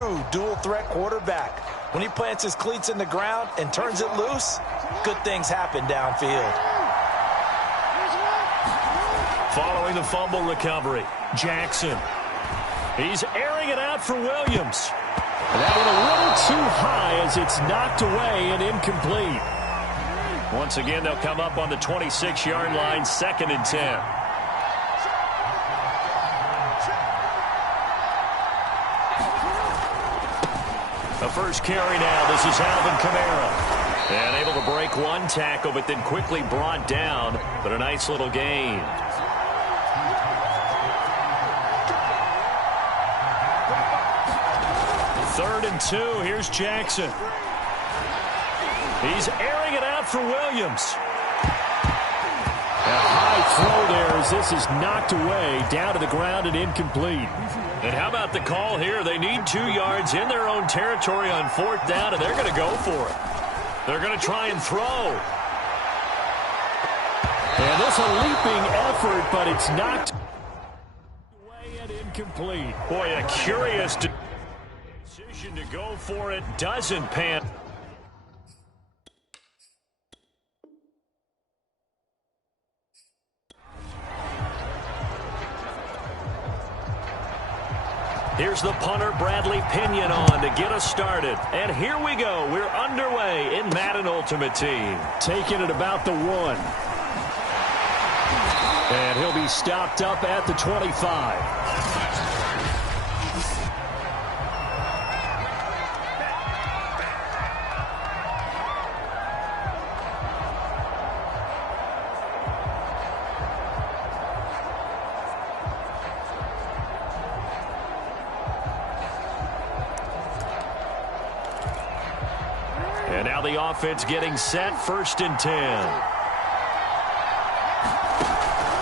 Dual threat quarterback. When he plants his cleats in the ground and turns it loose, good things happen downfield. Following the fumble recovery, Jackson. He's airing it out for Williams. That one a little too high as it's knocked away and incomplete. Once again, they'll come up on the 26-yard line, 2nd and 10. The first carry now. This is Alvin Kamara. And able to break one tackle, but then quickly brought down. But a nice little gain. Third and 2. Here's Jackson. He's airing it out for Williams. A high throw there as this is knocked away, down to the ground and incomplete. And how about the call here? They need 2 yards in their own territory on 4th down, and they're going to go for it. They're going to try and throw. And this a leaping effort, but it's knocked away and incomplete. Boy, a curious decision to go for it. Doesn't pan. Here's the punter, Bradley Pinion, on to get us started. And here we go. We're underway in Madden Ultimate Team. Taking it about the 1. And he'll be stopped up at the 25. And now the offense getting set, 1st and 10.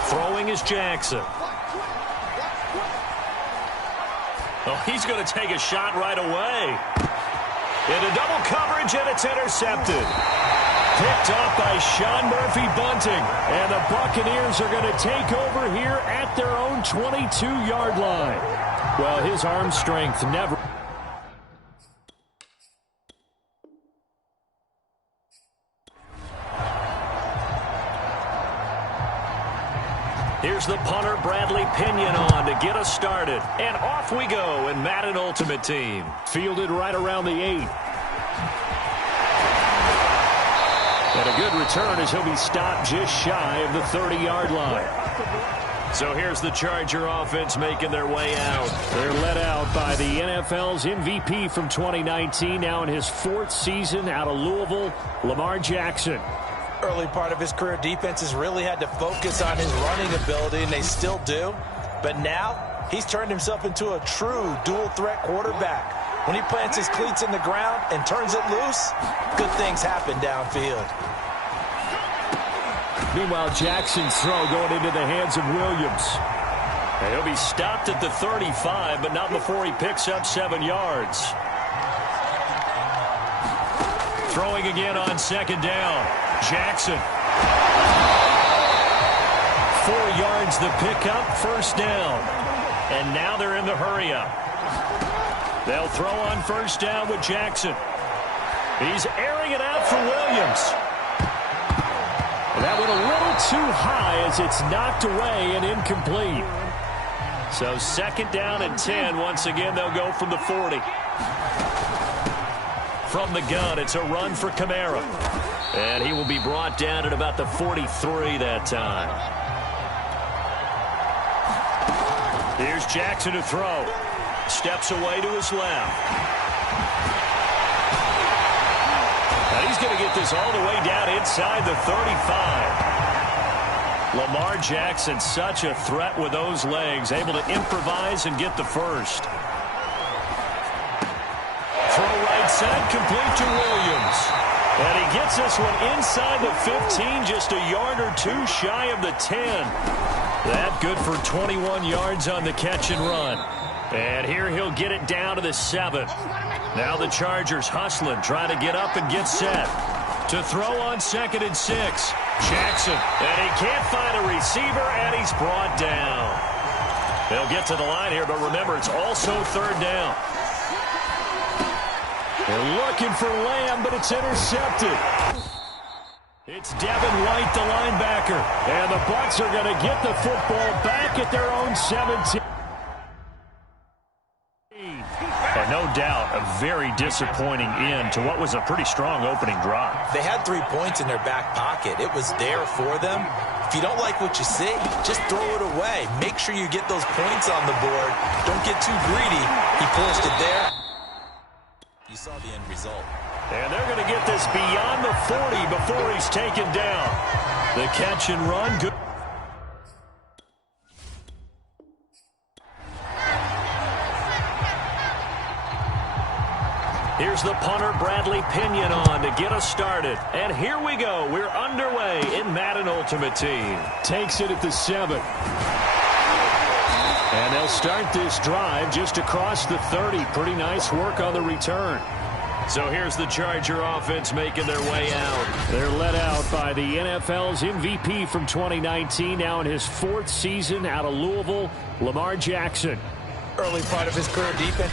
Throwing is Jackson. Oh, he's going to take a shot right away. Into double coverage, and it's intercepted. Picked off by Sean Murphy-Bunting. And the Buccaneers are going to take over here at their own 22-yard line. Well, his arm strength never... Here's the punter, Bradley Pinion, on to get us started. And off we go in Madden Ultimate Team. Fielded right around the 8. And a good return as he'll be stopped just shy of the 30-yard line. So here's the Charger offense making their way out. They're led out by the NFL's MVP from 2019, now in his 4th season out of Louisville, Lamar Jackson. Early part of his career, defenses really had to focus on his running ability, and they still do. But now, he's turned himself into a true dual-threat quarterback. When he plants his cleats in the ground and turns it loose, good things happen downfield. Meanwhile, Jackson's throw going into the hands of Williams. And he'll be stopped at the 35, but not before he picks up 7 yards. Throwing again on 2nd down. Jackson. 4 yards the pickup, 1st down. And now they're in the hurry-up. They'll throw on 1st down with Jackson. He's airing it out for Williams. That one a little too high as it's knocked away and incomplete. So 2nd down and 10. Once again, they'll go from the 40. From the gun, it's a run for Kamara. And he will be brought down at about the 43 that time. Here's Jackson to throw. Steps away to his left. And he's going to get this all the way down inside the 35. Lamar Jackson, such a threat with those legs, able to improvise and get the first. Throw right side, complete to Williams. And he gets this one inside the 15, just a yard or 2 shy of the 10. That good for 21 yards on the catch and run. And here he'll get it down to the 7. Now the Chargers hustling, trying to get up and get set. To throw on 2nd and 6. Jackson, and he can't find a receiver, and he's brought down. They'll get to the line here, but remember, it's also 3rd down. They're looking for Lamb, but it's intercepted. It's Devin White, the linebacker. And the Bucs are going to get the football back at their own 17. And no doubt, a very disappointing end to what was a pretty strong opening drive. They had 3 points in their back pocket. It was there for them. If you don't like what you see, just throw it away. Make sure you get those points on the board. Don't get too greedy. He forced it there. You saw the end result. And they're going to get this beyond the 40 before he's taken down. The catch and run. Good. Here's the punter, Bradley Pinion, on to get us started. And here we go. We're underway in Madden Ultimate Team. Takes it at the 7. And they'll start this drive just across the 30. Pretty nice work on the return. So here's the Charger offense making their way out. They're led out by the NFL's MVP from 2019, now in his 4th season out of Louisville, Lamar Jackson. Early part of his career defense.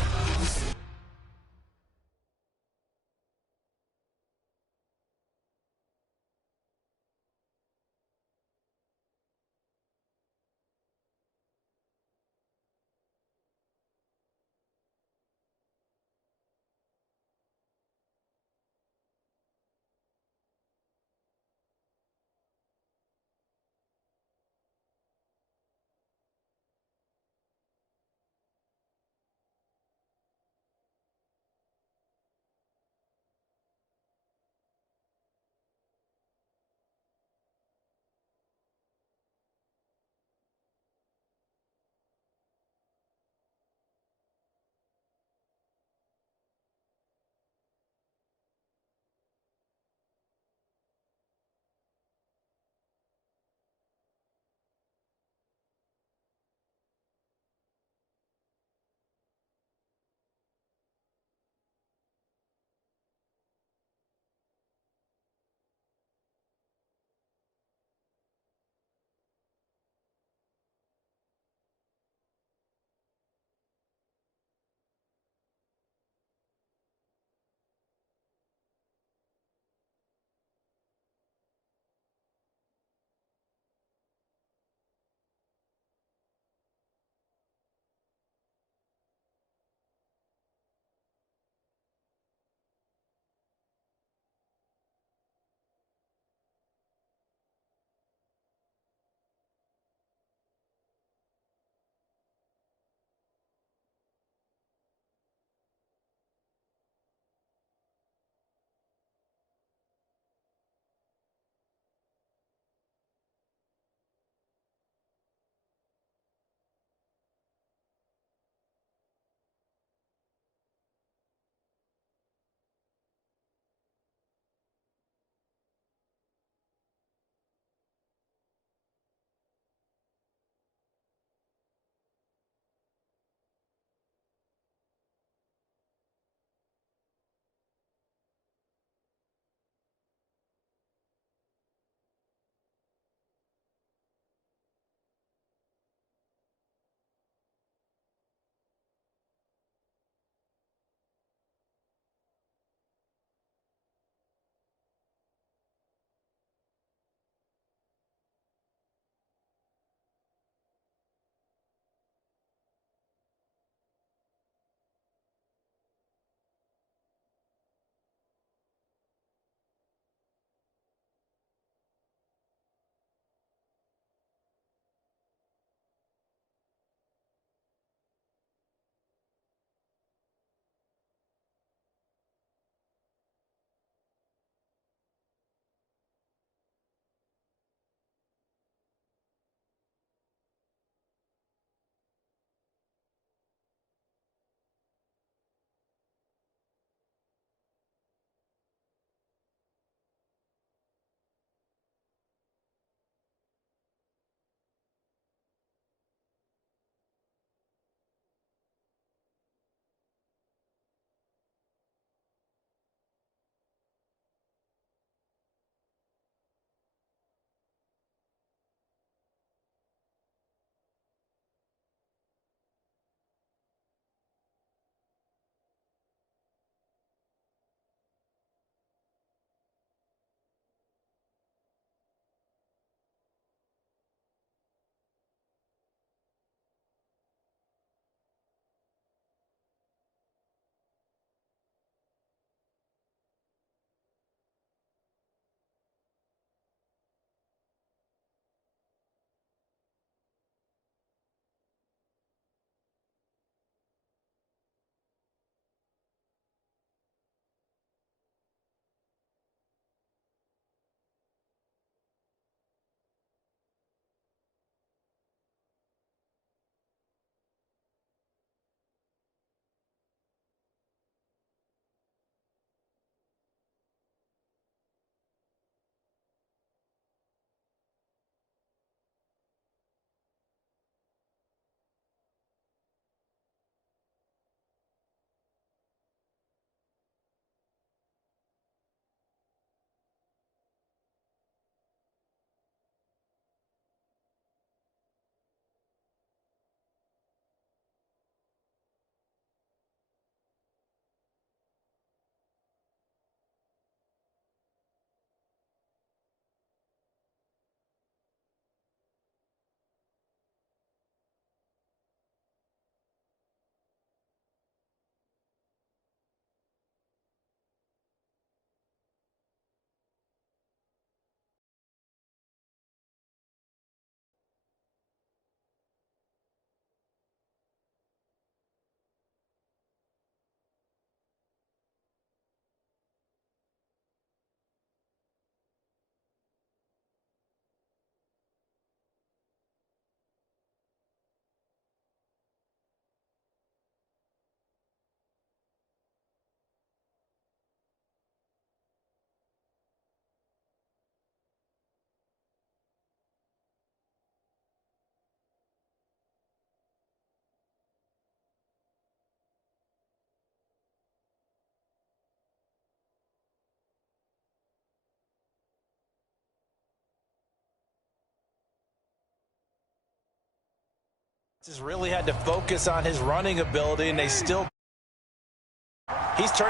He's really had to focus on his running ability, and he's turned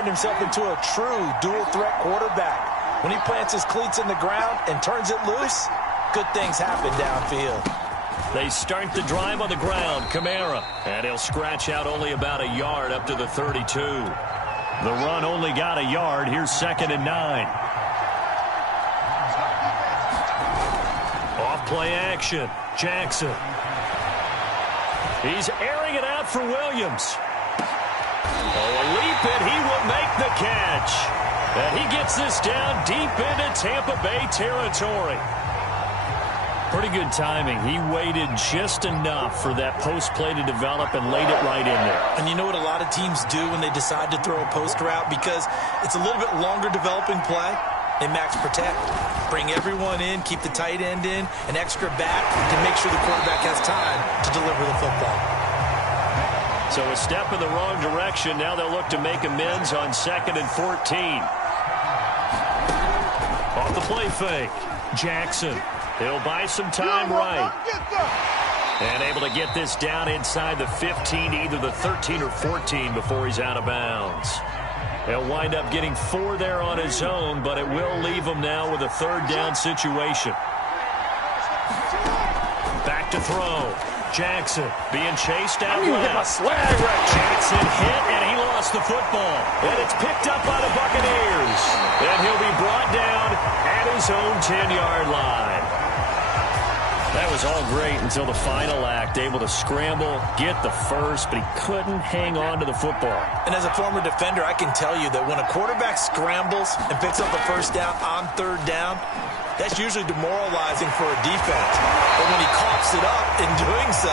himself into a true dual-threat quarterback. When he plants his cleats in the ground and turns it loose, good things happen downfield. They start the drive on the ground. Kamara. And he'll scratch out only about a yard up to the 32. The run only got a yard. Here's 2nd and 9. Off play action. Jackson. He's airing it out for Williams. Oh, a leap, and he will make the catch. And he gets this down deep into Tampa Bay territory. Pretty good timing. He waited just enough for that post play to develop and laid it right in there. And you know what a lot of teams do when they decide to throw a post route? Because it's a little bit longer developing play. They max protect. Bring everyone in, keep the tight end in, an extra back to make sure the quarterback has time to deliver the football. So a step in the wrong direction. Now they'll look to make amends on 2nd and 14. Off the play fake. Jackson. He'll buy some time right. And able to get this down inside the 15, either the 13 or 14 before he's out of bounds. He'll wind up getting 4 there on his own, but it will leave him now with a 3rd down situation. Back to throw. Jackson being chased out left. Jackson hit, and he lost the football. And it's picked up by the Buccaneers. And he'll be brought down at his own 10-yard line. That was all great until the final act, able to scramble, get the first, but he couldn't hang on to the football. And as a former defender, I can tell you that when a quarterback scrambles and picks up a first down on 3rd down, that's usually demoralizing for a defense. But when he coughs it up in doing so,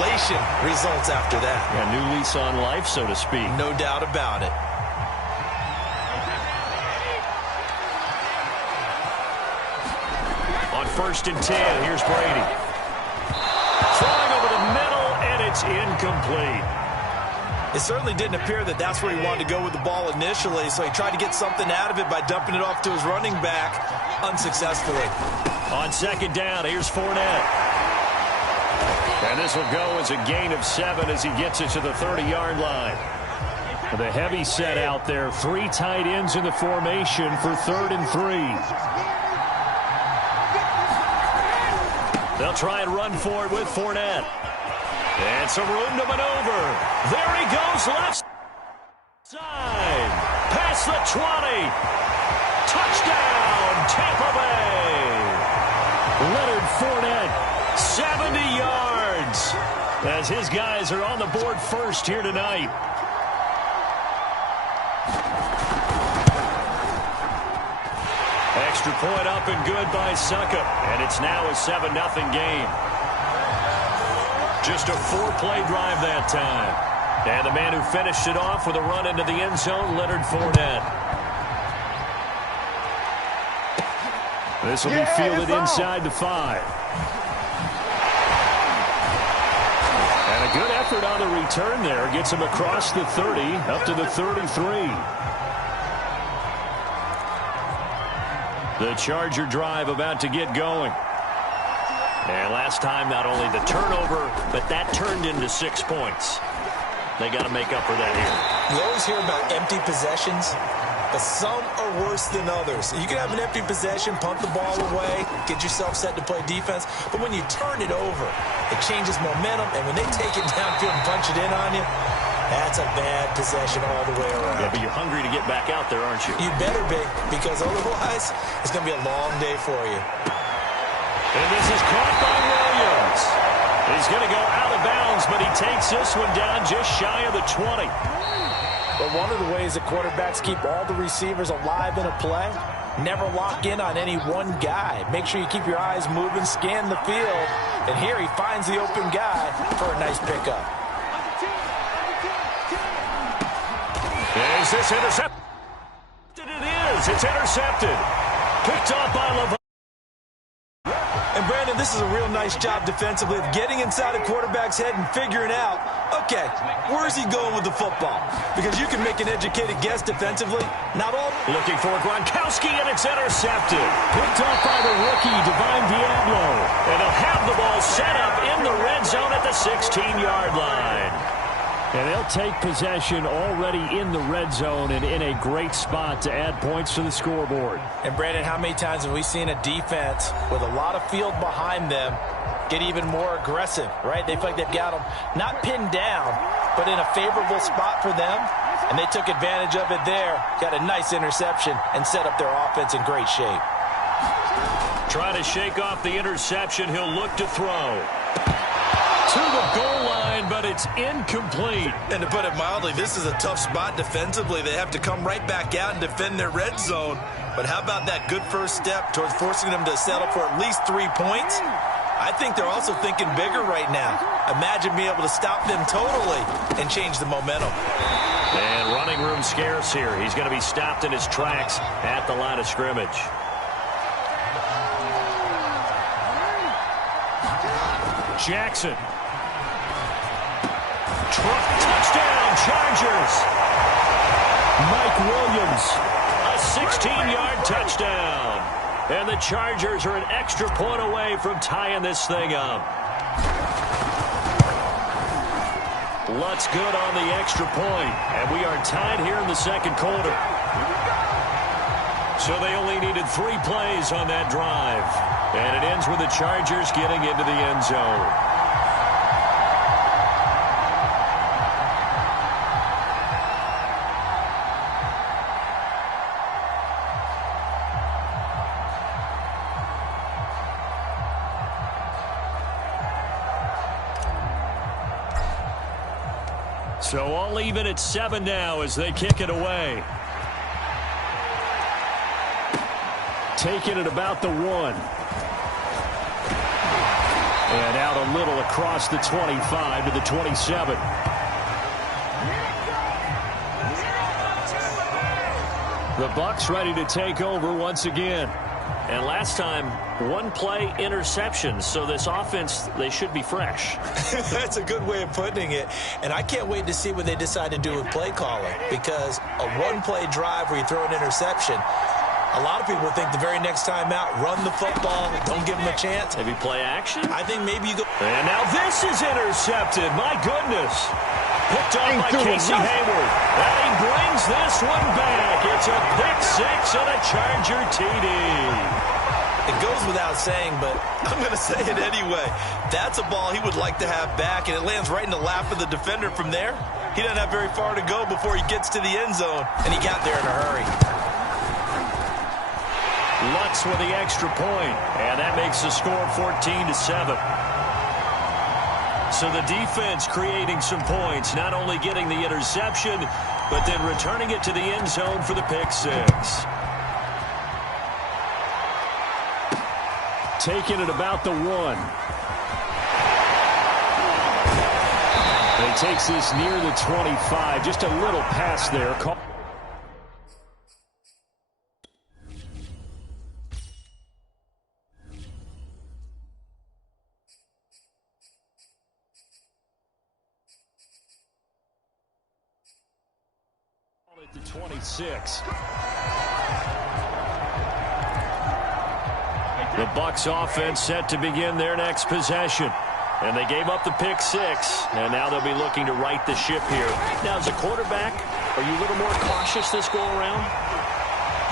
elation results after that. A new lease on life, so to speak. No doubt about it. On 1st and 10, here's Brady. Throwing over the middle, and it's incomplete. It certainly didn't appear that that's where he wanted to go with the ball initially, so he tried to get something out of it by dumping it off to his running back unsuccessfully. On 2nd down, here's Fournette. And this will go as a gain of 7 as he gets it to the 30-yard line. The heavy set out there, 3 tight ends in the formation for 3rd and 3. They'll try and run for it with Fournette. And some room to maneuver. There he goes, left side. Past the 20. Touchdown, Tampa Bay. Leonard Fournette, 70 yards. As his guys are on the board first here tonight. Extra point up and good by Suckup. And it's now a 7-0 game. Just a 4-play drive that time. And the man who finished it off with a run into the end zone, Leonard Fournette. This will be fielded inside the 5. And a good effort on the return there. Gets him across the 30, up to the 33. The Charger drive about to get going. And last time, not only the turnover, but that turned into 6 points. They got to make up for that here. You always hear about empty possessions, but some are worse than others. You can have an empty possession, punt the ball away, get yourself set to play defense, but when you turn it over, it changes momentum, and when they take it downfield and punch it in on you, that's a bad possession all the way around. Yeah, but you're hungry to get back out there, aren't you? You better be, because otherwise, it's going to be a long day for you. And this is caught by Williams. He's going to go out of bounds, but he takes this one down just shy of the 20. But one of the ways that quarterbacks keep all the receivers alive in a play, never lock in on any one guy. Make sure you keep your eyes moving, scan the field, and here he finds the open guy for a nice pickup. Is this intercepted? It is. It's intercepted. Picked off by LeVar. And Brandon, this this is a real nice job defensively of getting inside a quarterback's head and figuring out, okay, where's he going with the football? Because you can make an educated guess defensively. Not all. Looking for Gronkowski, and it's intercepted. Picked off by the rookie, Divine Diablo. And they'll have the ball set up in the red zone at the 16-yard line. And they'll take possession already in the red zone and in a great spot to add points to the scoreboard. And, Brandon, how many times have we seen a defense with a lot of field behind them get even more aggressive, right? They feel like they've got them not pinned down, but in a favorable spot for them, and they took advantage of it there, got a nice interception, and set up their offense in great shape. Trying to shake off the interception. He'll look to throw. To the goal line, but it's incomplete. And to put it mildly, this is a tough spot defensively. They have to come right back out and defend their red zone. But how about that good first step towards forcing them to settle for at least 3 points? I think they're also thinking bigger right now. Imagine being able to stop them totally and change the momentum. And running room scarce here. He's going to be stopped in his tracks at the line of scrimmage. Jackson. Touchdown, Chargers. Mike Williams, a 16-yard touchdown. And the Chargers are an extra point away from tying this thing up. Lutz good on the extra point, and we are tied here in the second quarter. So they only needed 3 plays on that drive. And it ends with the Chargers getting into the end zone. So all even at 7 now as they kick it away. Taking it about the 1. And out a little across the 25 to the 27. The Bucs ready to take over once again. And last time, 1 play interception. So this offense, they should be fresh. That's a good way of putting it. And I can't wait to see what they decide to do with play calling. Because a 1-play drive where you throw an interception, a lot of people think the very next time out, run the football, don't give them a chance. Maybe play action? I think maybe you go. And now this is intercepted. My goodness. Picked off by Casey Hayward. And he brings this one back. It's a pick-6 and a Charger TD. It goes without saying, but I'm going to say it anyway. That's a ball he would like to have back, and it lands right in the lap of the defender from there. He doesn't have very far to go before he gets to the end zone, and he got there in a hurry. Lutz with the extra point, and that makes the score 14-7. So the defense creating some points, not only getting the interception, but then returning it to the end zone for the pick-6. Taking it about the 1. And he takes this near the 25. Just a little pass there. At the 26. The Bucs offense set to begin their next possession. And they gave up the pick-6, and now they'll be looking to right the ship here. Now, as a quarterback, are you a little more cautious this go-around?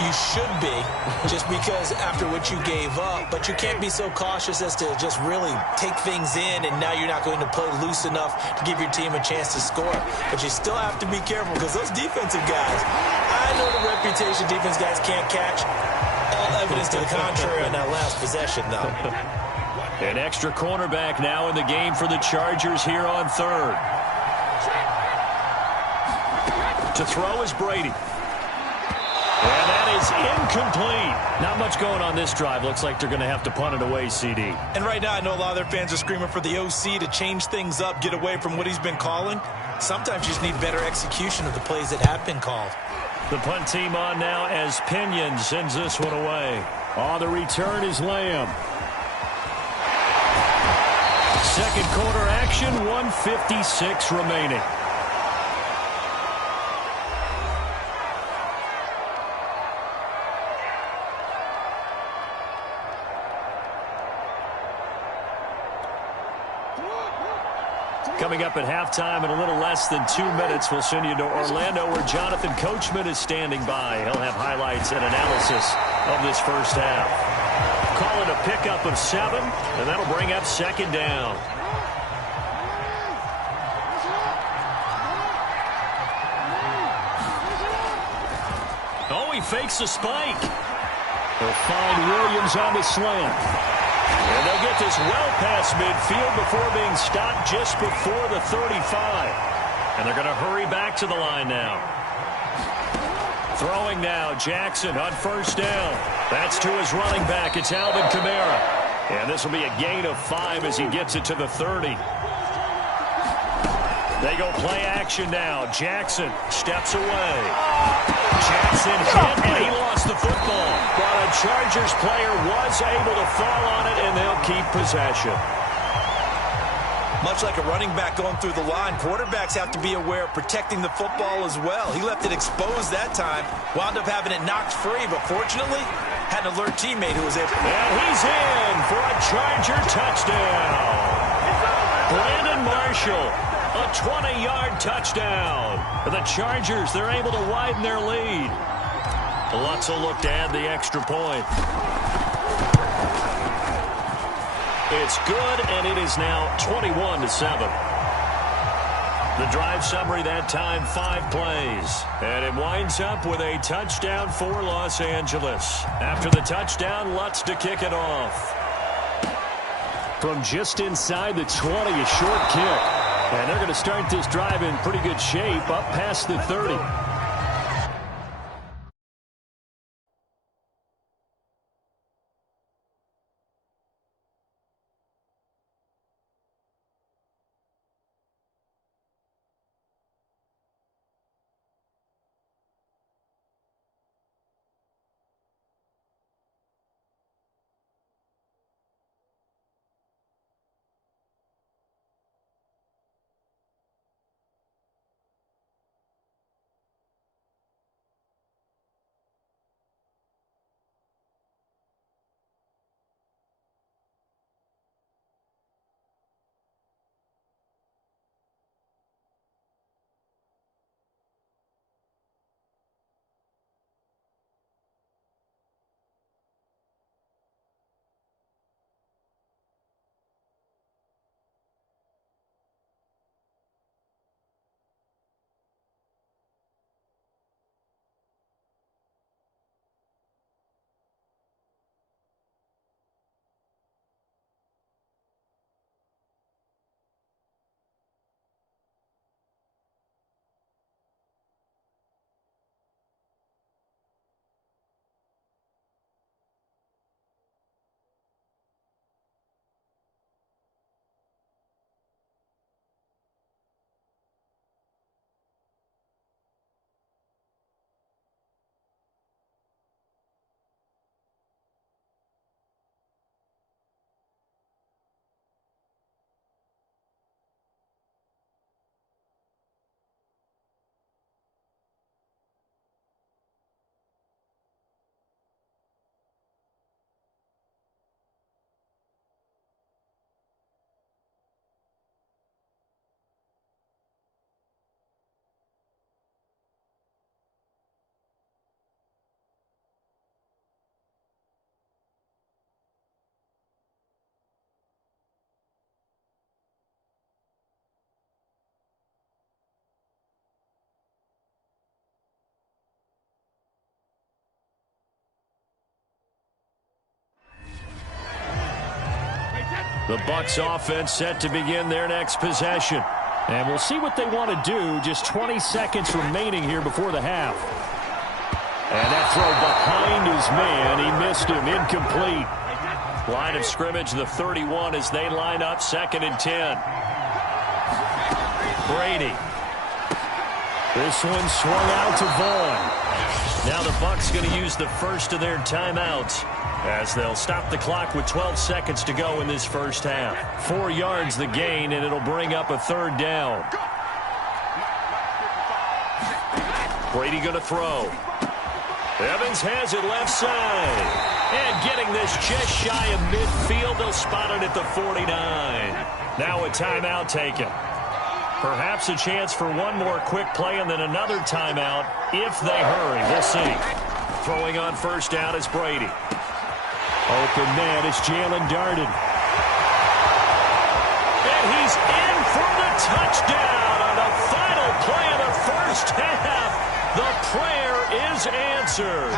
You should be, just because after what you gave up, but you can't be so cautious as to just really take things in, and now you're not going to play loose enough to give your team a chance to score. But you still have to be careful, because those defensive guys, I know the reputation defense guys can't catch. All evidence to the contrary on that last possession, though. An extra cornerback now in the game for the Chargers here on 3rd. To throw is Brady. And that is incomplete. Not much going on this drive. Looks like they're going to have to punt it away, CD. And right now I know a lot of their fans are screaming for the OC to change things up, get away from what he's been calling. Sometimes you just need better execution of the plays that have been called. The punt team on now as Pinion sends this one away. On the return is Lamb. second quarter action, 1:56 remaining. Coming up at halftime in a little less than 2 minutes, we'll send you to Orlando where Jonathan Coachman is standing by. He'll have highlights and analysis of this first half. Call it a pickup of 7, and that'll bring up second down. Oh, he fakes a spike. They'll find Williams on the slant. And they'll get this well past midfield before being stopped just before the 35. And they're going to hurry back to the line now. Throwing now, Jackson on first down. That's to his running back. It's Alvin Kamara. And this will be a gain of 5 as he gets it to the 30. They go play action now. Jackson steps away. Jackson hit, and he lost the football. But a Chargers player was able to fall on it, and they'll keep possession. Much like a running back going through the line, quarterbacks have to be aware of protecting the football as well. He left it exposed that time, wound up having it knocked free, but fortunately, had an alert teammate who was able to... And he's in for a Charger touchdown. Brandon Marshall, a 20-yard touchdown. For the Chargers, they're able to widen their lead. Lutz will look to add the extra point. It's good, and it is now 21-7. The drive summary that time, 5 plays. And it winds up with a touchdown for Los Angeles. After the touchdown, Lutz to kick it off. From just inside the 20, a short kick. And they're going to start this drive in pretty good shape, up past the 30. The Bucs offense set to begin their next possession. And we'll see what they want to do. Just 20 seconds remaining here before the half. And that throw behind his man. He missed him. Incomplete. Line of scrimmage, the 31 as they line up 2nd and 10. Brady. This one swung out to Vaughn. Now the Bucs going to use the first of their timeouts as they'll stop the clock with 12 seconds to go in this first half. 4 yards the gain, and it'll bring up a third down. Brady going to throw. Evans has it left side. And getting this just shy of midfield, they'll spot it at the 49. Now a timeout taken. Perhaps a chance for one more quick play and then another timeout if they hurry. We'll see. Throwing on first down is Brady. Open man is Jalen Darden. And he's in for the touchdown on the final play of the first half. The prayer is answered.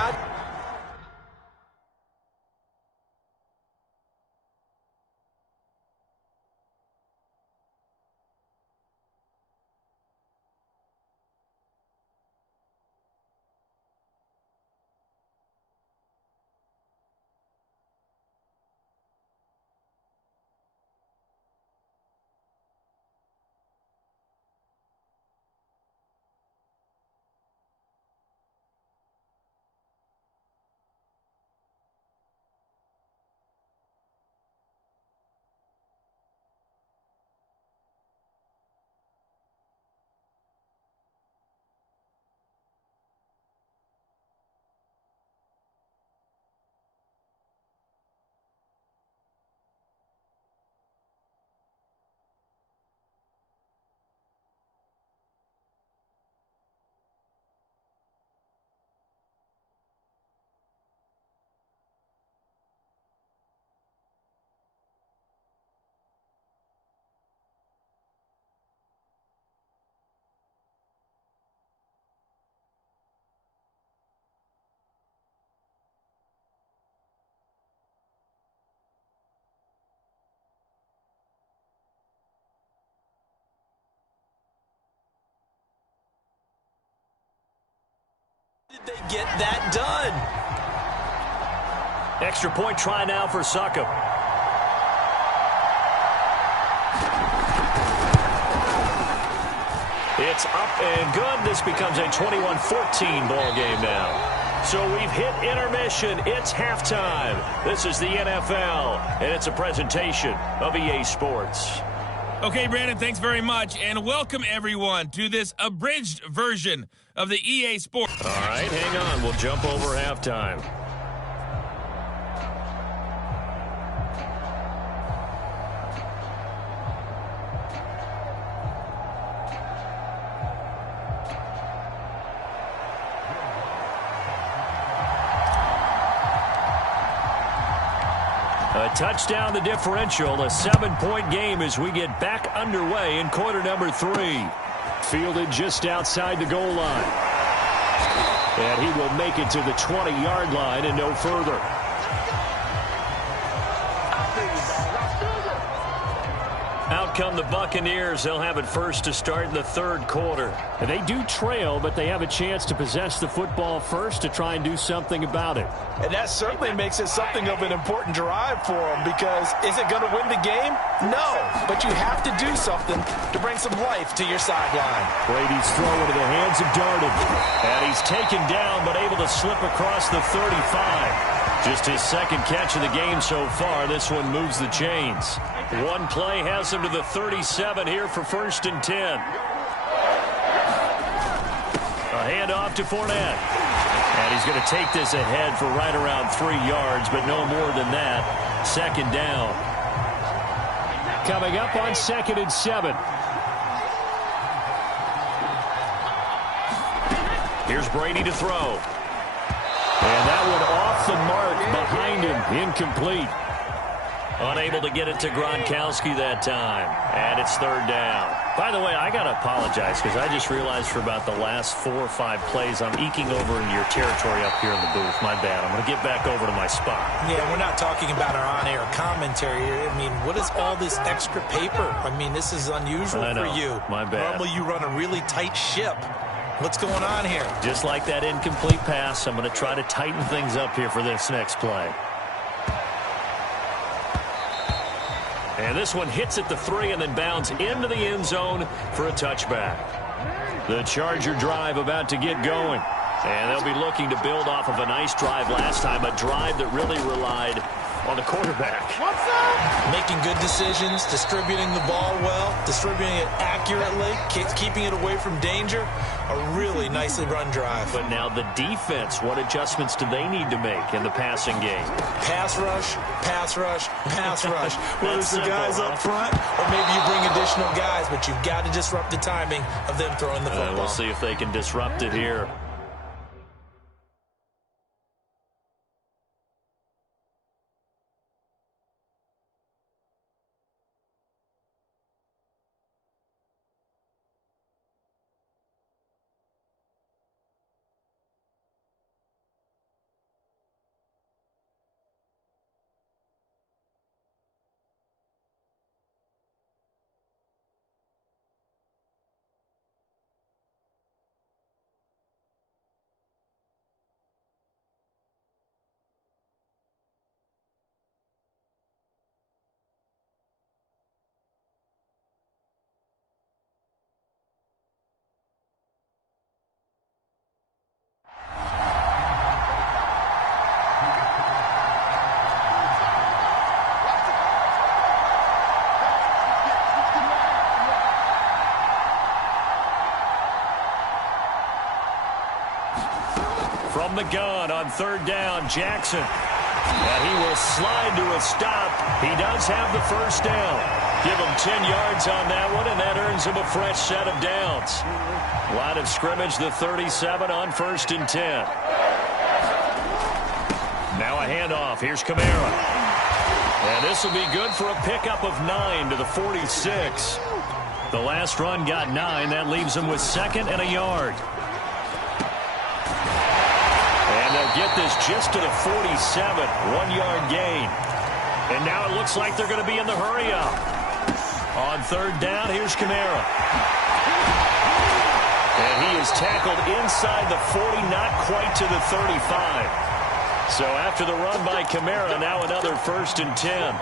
Did they get that done? Extra point try now for Succop. It's up and good. This becomes a 21-14 ball game now. So we've hit intermission. It's halftime. This is the NFL, and it's a presentation of EA Sports. Okay, Brandon, thanks very much, and welcome everyone to this abridged version of the EA Sports. All right, hang on. We'll jump over halftime. A touchdown, the differential, a 7-point game as we get back underway in quarter number 3. Fielded just outside the goal line. And he will make it to the 20-yard line and no further. Out come the Buccaneers. They'll have it first to start in the third quarter. And they do trail, but they have a chance to possess the football first to try and do something about it. And that certainly makes it something of an important drive for them, because is it going to win the game? No, but you have to do something to bring some life to your sideline. Brady's throw into the hands of Darden. And he's taken down, but able to slip across the 35. Just his second catch of the game so far. This one moves the chains. One play has him to the 37 here for 1st and 10. A handoff to Fournette. And he's going to take this ahead for right around 3 yards, but no more than that. 2nd down. Coming up on 2nd and 7. Here's Brady to throw. And that one off the mark behind him. Incomplete. Unable to get it to Gronkowski that time. And it's 3rd down. By the way, I got to apologize because I just realized for about the last 4 or 5 plays I'm eking over into your territory up here in the booth. My bad. I'm going to get back over to my spot. Yeah, we're not talking about our on-air commentary. I mean, what is all this extra paper? I mean, this is unusual for you. My bad. Normally you run a really tight ship. What's going on here? Just like that incomplete pass, I'm going to try to tighten things up here for this next play. And this one hits at the 3 and then bounds into the end zone for a touchback. The Charger drive about to get going. And they'll be looking to build off of a nice drive last time, a drive that really relied on the quarterback. What's up? Making good decisions, distributing the ball well, distributing it accurately, keeping it away from danger. A really nicely run drive. But now the defense, what adjustments do they need to make in the passing game? Pass rush, pass rush, pass rush. Whether it's the guys up front or maybe you bring additional guys, but you've got to disrupt the timing of them throwing the football. We'll see if they can disrupt it here. From the gun on third down, Jackson. And he will slide to a stop. He does have the first down. Give him 10 yards on that one, and that earns him a fresh set of downs. Line of scrimmage, the 37 on 1st and 10. Now a handoff. Here's Kamara. And this will be good for a pickup of 9 to the 46. The last run got 9. That leaves him with 2nd and a yard. Get this just to the 47, 1-yard gain. And now it looks like they're going to be in the hurry-up. On third down, here's Kamara. And he is tackled inside the 40, not quite to the 35. So after the run by Kamara, now another 1st and 10.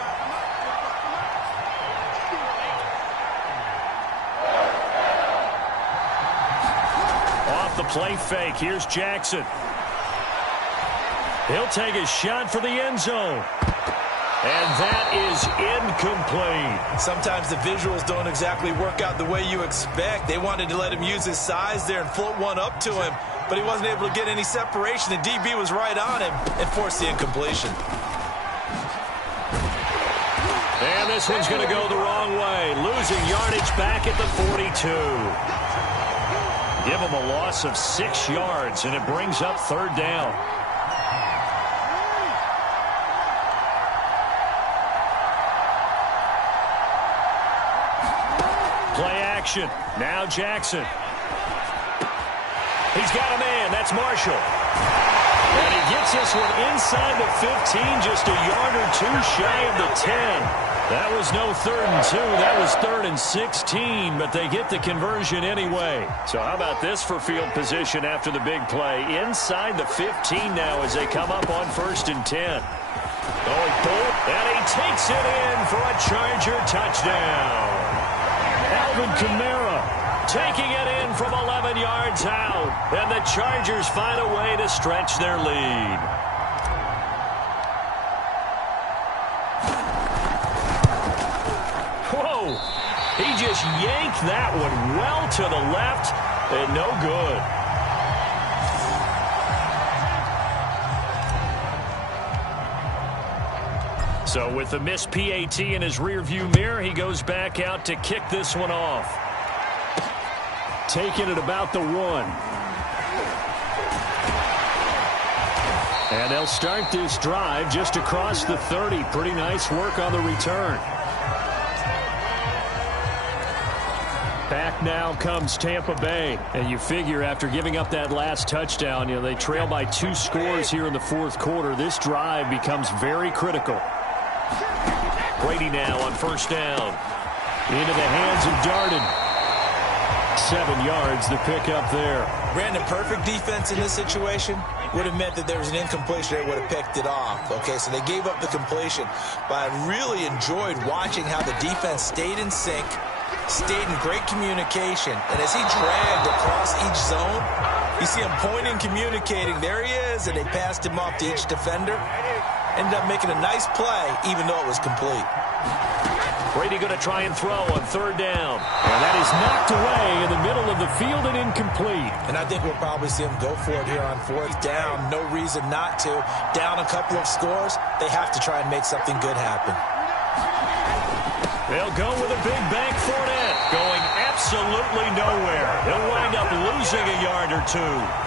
Off the play fake, here's Jackson. He'll take a shot for the end zone. And that is incomplete. Sometimes the visuals don't exactly work out the way you expect. They wanted to let him use his size there and float one up to him, but he wasn't able to get any separation. The DB was right on him and forced the incompletion. And this one's going to go the wrong way. Losing yardage back at the 42. Give him a loss of 6 yards, and it brings up third down. Play action. Now Jackson. He's got a man. That's Marshall. And he gets this one inside the 15, just a yard or two shy of the 10. That was no 3rd and 2. That was 3rd and 16, but they get the conversion anyway. So how about this for field position after the big play? Inside the 15 now as they come up on 1st and 10. Going forward, and he takes it in for a Charger touchdown. Alvin Kamara taking it in from 11 yards out. And the Chargers find a way to stretch their lead. Whoa! He just yanked that one well to the left and no good. So with the missed PAT in his rearview mirror, he goes back out to kick this one off. Taking it about the 1. And they'll start this drive just across the 30. Pretty nice work on the return. Back now comes Tampa Bay. And you figure after giving up that last touchdown, they trail by 2 scores here in the 4th quarter. This drive becomes very critical. Brady now on 1st down. Into the hands of Darden. 7 yards, the pickup there. Brandon, perfect defense in this situation would have meant that there was an incompletion. They would have picked it off. Okay, so they gave up the completion. But I really enjoyed watching how the defense stayed in sync, stayed in great communication. And as he dragged across each zone, you see him pointing, communicating. There he is, and they passed him off to each defender. Ended up making a nice play, even though it was complete. Brady going to try and throw on third down. And that is knocked away in the middle of the field and incomplete. And I think we'll probably see him go for it here on fourth down. No reason not to. Down a couple of scores, they have to try and make something good happen. They'll go with a big bank Fournette, going absolutely nowhere. He'll wind up losing a yard or two.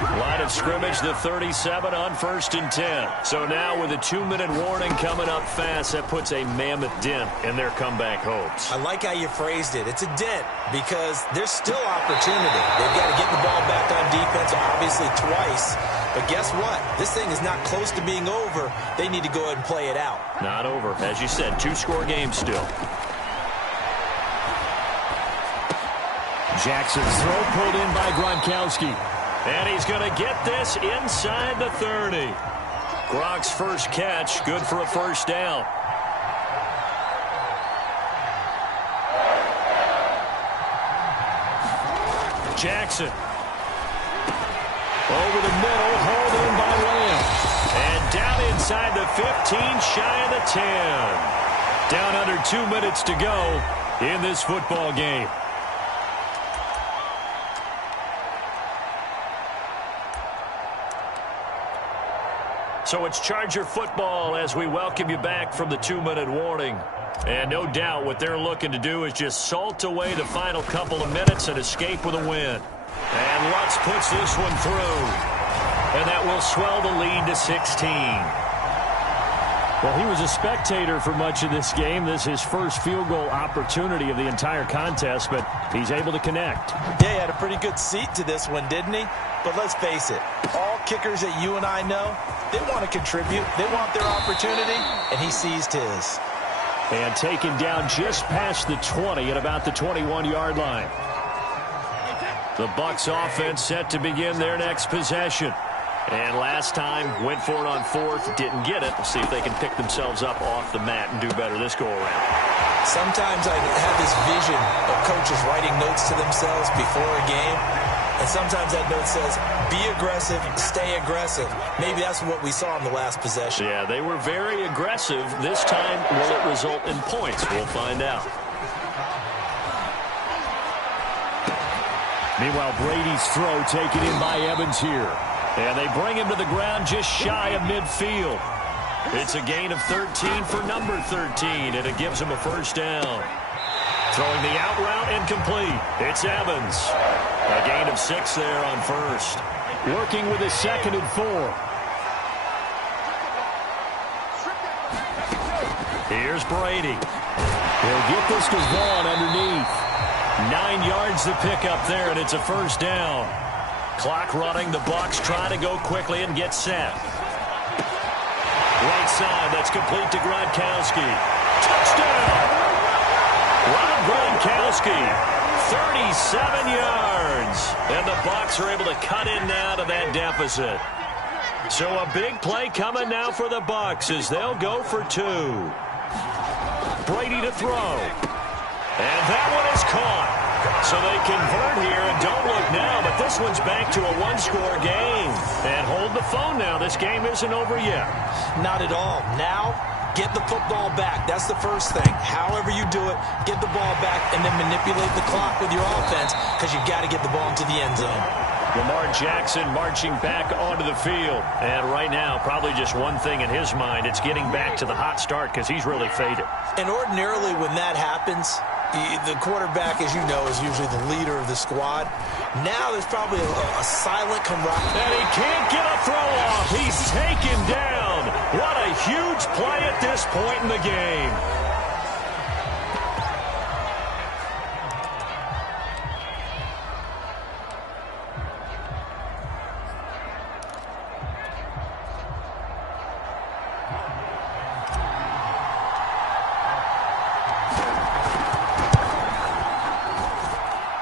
Line of scrimmage, the 37 on 1st and 10. So now with a 2-minute warning coming up fast, that puts a mammoth dent in their comeback hopes. I like how you phrased it. It's a dent because there's still opportunity. They've got to get the ball back on defense, obviously twice. But guess what? This thing is not close to being over. They need to go ahead and play it out. Not over. As you said, 2-score game still. Jackson's throw pulled in by Gronkowski. And he's going to get this inside the 30. Gronk's first catch, good for a first down. Jackson. Over the middle, hauled in by Lamb. And down inside the 15, shy of the 10. Down under 2 minutes to go in this football game. So it's Charger football as we welcome you back from the 2-minute warning. And no doubt what they're looking to do is just salt away the final couple of minutes and escape with a win. And Lutz puts this one through. And that will swell the lead to 16. Well, he was a spectator for much of this game. This is his first field goal opportunity of the entire contest, but he's able to connect. Yeah, he had a pretty good seat to this one, didn't he? But let's face it, all kickers that you and I know, they want to contribute. They want their opportunity, and he seized his. And taken down just past the 20 at about the 21-yard line. The Bucs offense set to begin their next possession. And last time, went for it on fourth, didn't get it. We'll see if they can pick themselves up off the mat and do better this go-around. Sometimes I have this vision of coaches writing notes to themselves before a game. And sometimes that note says, be aggressive, stay aggressive. Maybe that's what we saw in the last possession. Yeah, they were very aggressive. This time, will it result in points? We'll find out. Meanwhile, Brady's throw taken in by Evans here. And they bring him to the ground just shy of midfield. It's a gain of 13 for number 13, and it gives him a first down. Throwing the out route incomplete. It's Evans. A gain of 6 there on first. Working with his 2nd and 4. Here's Brady. He'll get this to Vaughn underneath. 9 yards to pick up there, and it's a first down. Clock running. The Bucs trying to go quickly and get set. Right side, that's complete to Gronkowski. Touchdown! Rob Gronkowski, 37 yards. And the Bucs are able to cut in now to that deficit. So a big play coming now for the Bucs as they'll go for 2. Brady to throw. And that one is caught. So they convert here and don't look now, but this one's back to a 1-score game. And hold the phone now. This game isn't over yet. Not at all. Now, get the football back. That's the first thing. However you do it, get the ball back and then manipulate the clock with your offense because you've got to get the ball into the end zone. Lamar Jackson marching back onto the field. And right now, probably just one thing in his mind. It's getting back to the hot start because he's really faded. And ordinarily when that happens, the quarterback, as you know, is usually the leader of the squad. Now there's probably a silent camaraderie. And he can't get a throw off. He's taken down. What a huge play at this point in the game.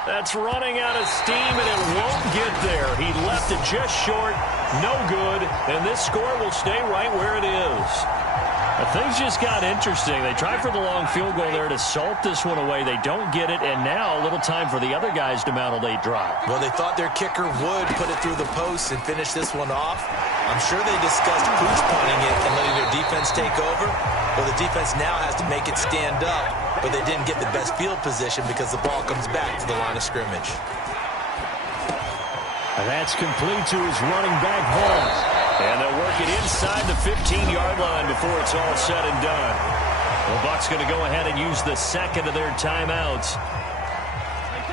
That's running out of steam, and it won't get there. He left it just short, no good, and this score will stay right where it is. Things just got interesting. They tried for the long field goal there to salt this one away. They don't get it, and now a little time for the other guys to mount a late drive. Well, they thought their kicker would put it through the post and finish this one off. I'm sure they discussed pooch punting it and letting their defense take over. Well, the defense now has to make it stand up, but they didn't get the best field position because the ball comes back to the line of scrimmage. And that's complete to his running back, Hall. And they'll work it inside the 15-yard line before it's all said and done. The Bucs going to go ahead and use the second of their timeouts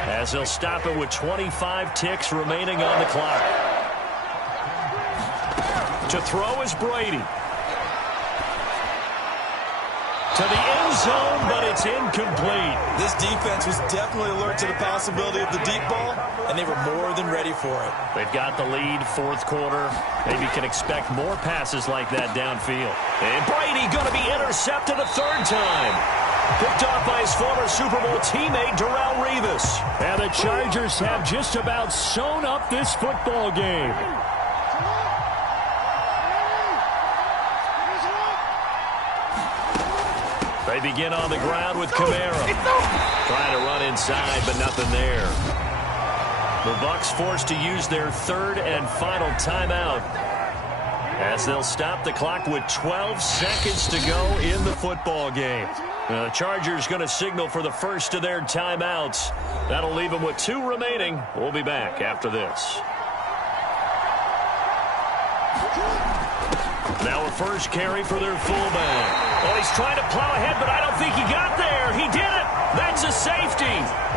as they'll stop it with 25 ticks remaining on the clock. To throw is Brady. To the end zone, but it's incomplete. This defense was definitely alert to the possibility of the deep ball, and they were more than ready for it. They've got the lead, fourth quarter. Maybe can expect more passes like that downfield. And Brady going to be intercepted a third time. Picked off by his former Super Bowl teammate, Darrelle Revis. And the Chargers have just about sewn up this football game. They begin on the ground with Kamara. Trying to run inside, but nothing there. The Bucs forced to use their third and final timeout as they'll stop the clock with 12 seconds to go in the football game. The Chargers going to signal for the first of their timeouts. That'll leave them with 2 remaining. We'll be back after this. Now a first carry for their fullback. Well, he's trying to plow ahead, but I don't think he got there. He did it. That's a safety.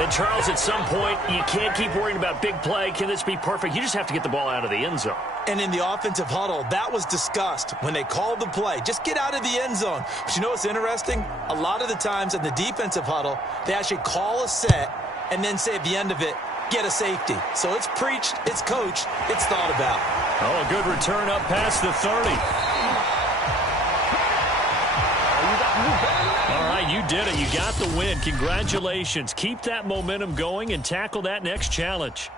And, Charles, at some point, you can't keep worrying about big play. Can this be perfect? You just have to get the ball out of the end zone. And in the offensive huddle, that was discussed when they called the play. Just get out of the end zone. But you know what's interesting? A lot of the times in the defensive huddle, they actually call a set and then say at the end of it, get a safety. So it's preached, it's coached, it's thought about. Oh, a good return up past the 30. All right, you did it. You got the win. Congratulations. Keep that momentum going and tackle that next challenge.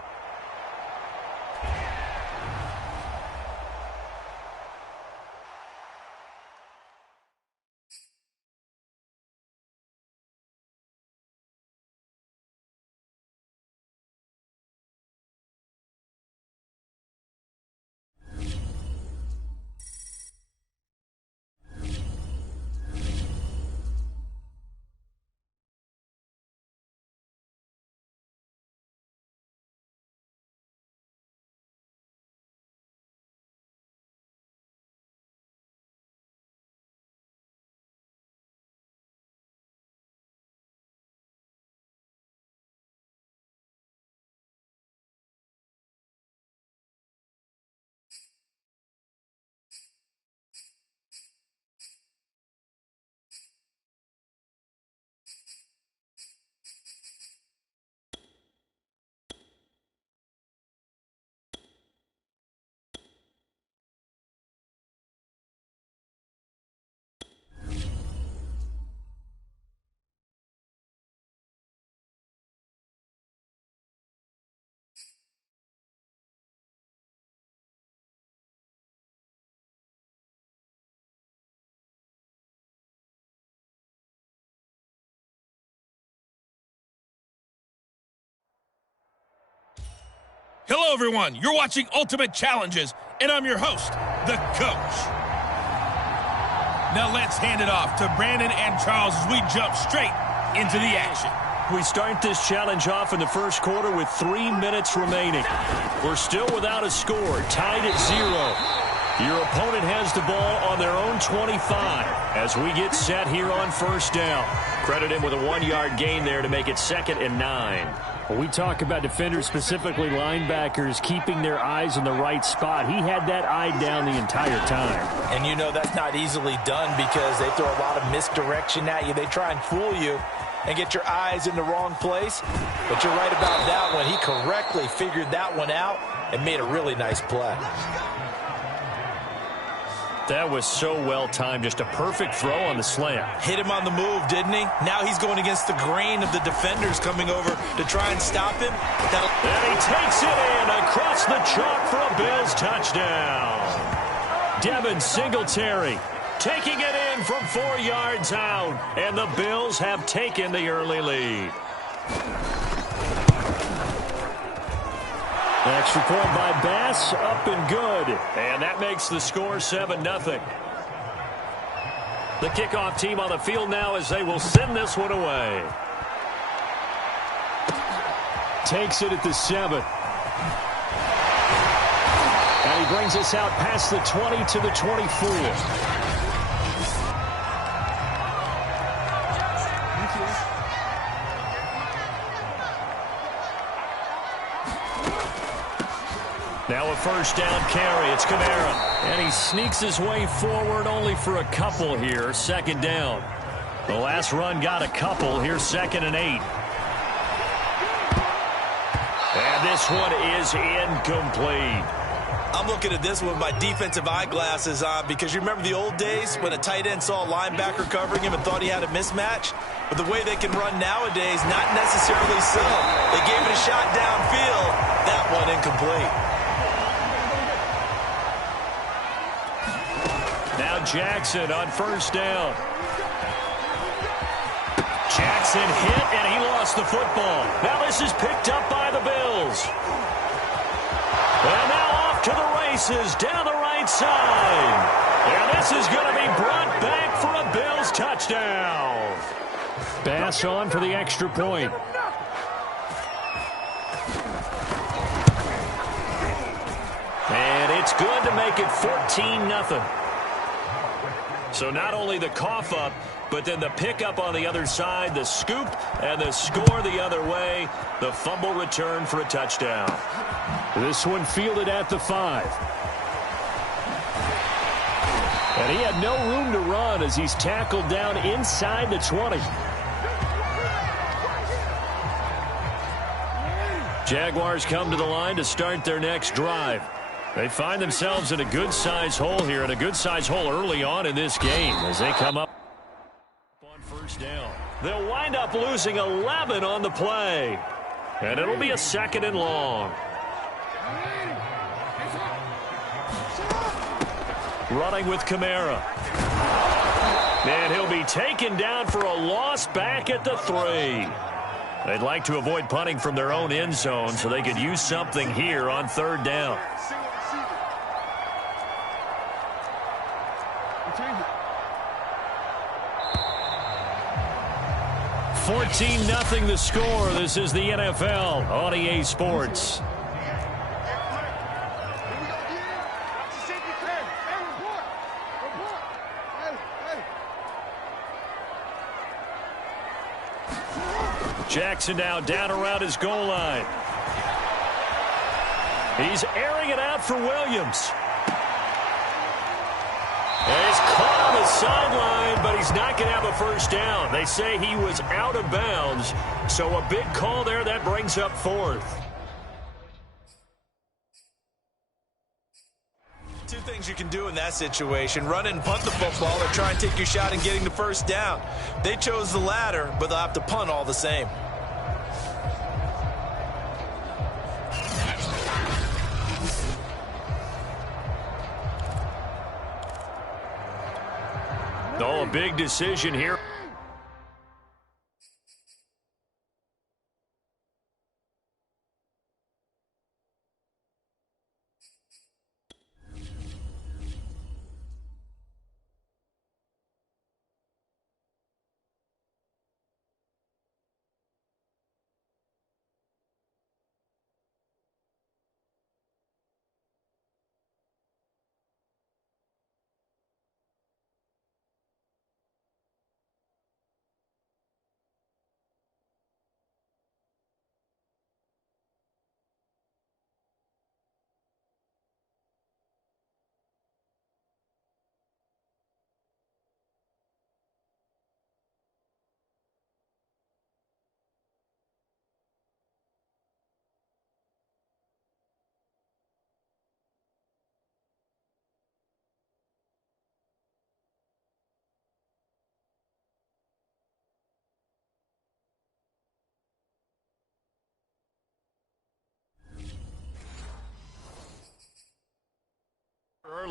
Hello, everyone. You're watching Ultimate Challenges, and I'm your host, the Coach. Now let's hand it off to Brandon and Charles as we jump straight into the action. We start this challenge off in the first quarter with 3 minutes remaining. We're still without a score, tied at 0. Your opponent has the ball on their own 25 as we get set here on first down. Credit him with a 1-yard gain there to make it 2nd and 9. Well, we talk about defenders, specifically linebackers, keeping their eyes in the right spot. He had that eye down the entire time. And you know that's not easily done because they throw a lot of misdirection at you. They try and fool you and get your eyes in the wrong place. But you're right about that one. He correctly figured that one out and made a really nice play. That was so well timed. Just a perfect throw on the slant. Hit him on the move, didn't he? Now he's going against the grain of the defenders coming over to try and stop him. And he takes it in across the chalk for a Bills touchdown. Devin Singletary taking it in from 4 yards out. And the Bills have taken the early lead. Extra point by Bass, up and good. And that makes the score 7-0. The kickoff team on the field now as they will send this one away. Takes it at the 7. And he brings us out past the 20 to the 24. Now a first down carry. It's Kamara. And he sneaks his way forward only for a couple here. Second down. The last run got a couple. Here's 2nd and 8. And this one is incomplete. I'm looking at this with my defensive eyeglasses on because you remember the old days when a tight end saw a linebacker covering him and thought he had a mismatch? But the way they can run nowadays, not necessarily so. They gave it a shot downfield. That one incomplete. Now Jackson on first down. Jackson hit, and he lost the football. Now this is picked up by the Bills. And now off to the races down the right side. And this is going to be brought back for a Bills touchdown. Bass on for the extra point. And it's good to make it 14-0. So not only the cough up, but then the pickup on the other side, the scoop, and the score the other way. The fumble return for a touchdown. This one fielded at the 5. And he had no room to run as he's tackled down inside the 20. Jaguars come to the line to start their next drive. They find themselves in a good-sized hole here, and a good-sized hole early on in this game as they come up on first down. They'll wind up losing 11 on the play. And it'll be a 2nd and long. Running with Kamara. And he'll be taken down for a loss back at the 3. They'd like to avoid punting from their own end zone so they could use something here on 3rd down. 14-0 the score. This is the NFL on EA Sports. Jackson now down around his goal line. He's airing it out for Williams. And he's caught on the sideline, but he's not going to have a first down. They say he was out of bounds, so a big call there. That brings up 4th. Two things you can do in that situation: run and punt the football, or try and take your shot in getting the first down. They chose the latter, but they'll have to punt all the same. Oh, a big decision here.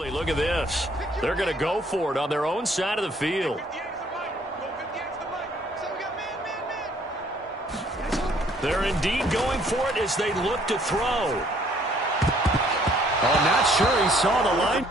Look at this. They're going to go for it on their own side of the field. They're indeed going for it as they look to throw. I'm not sure he saw the line.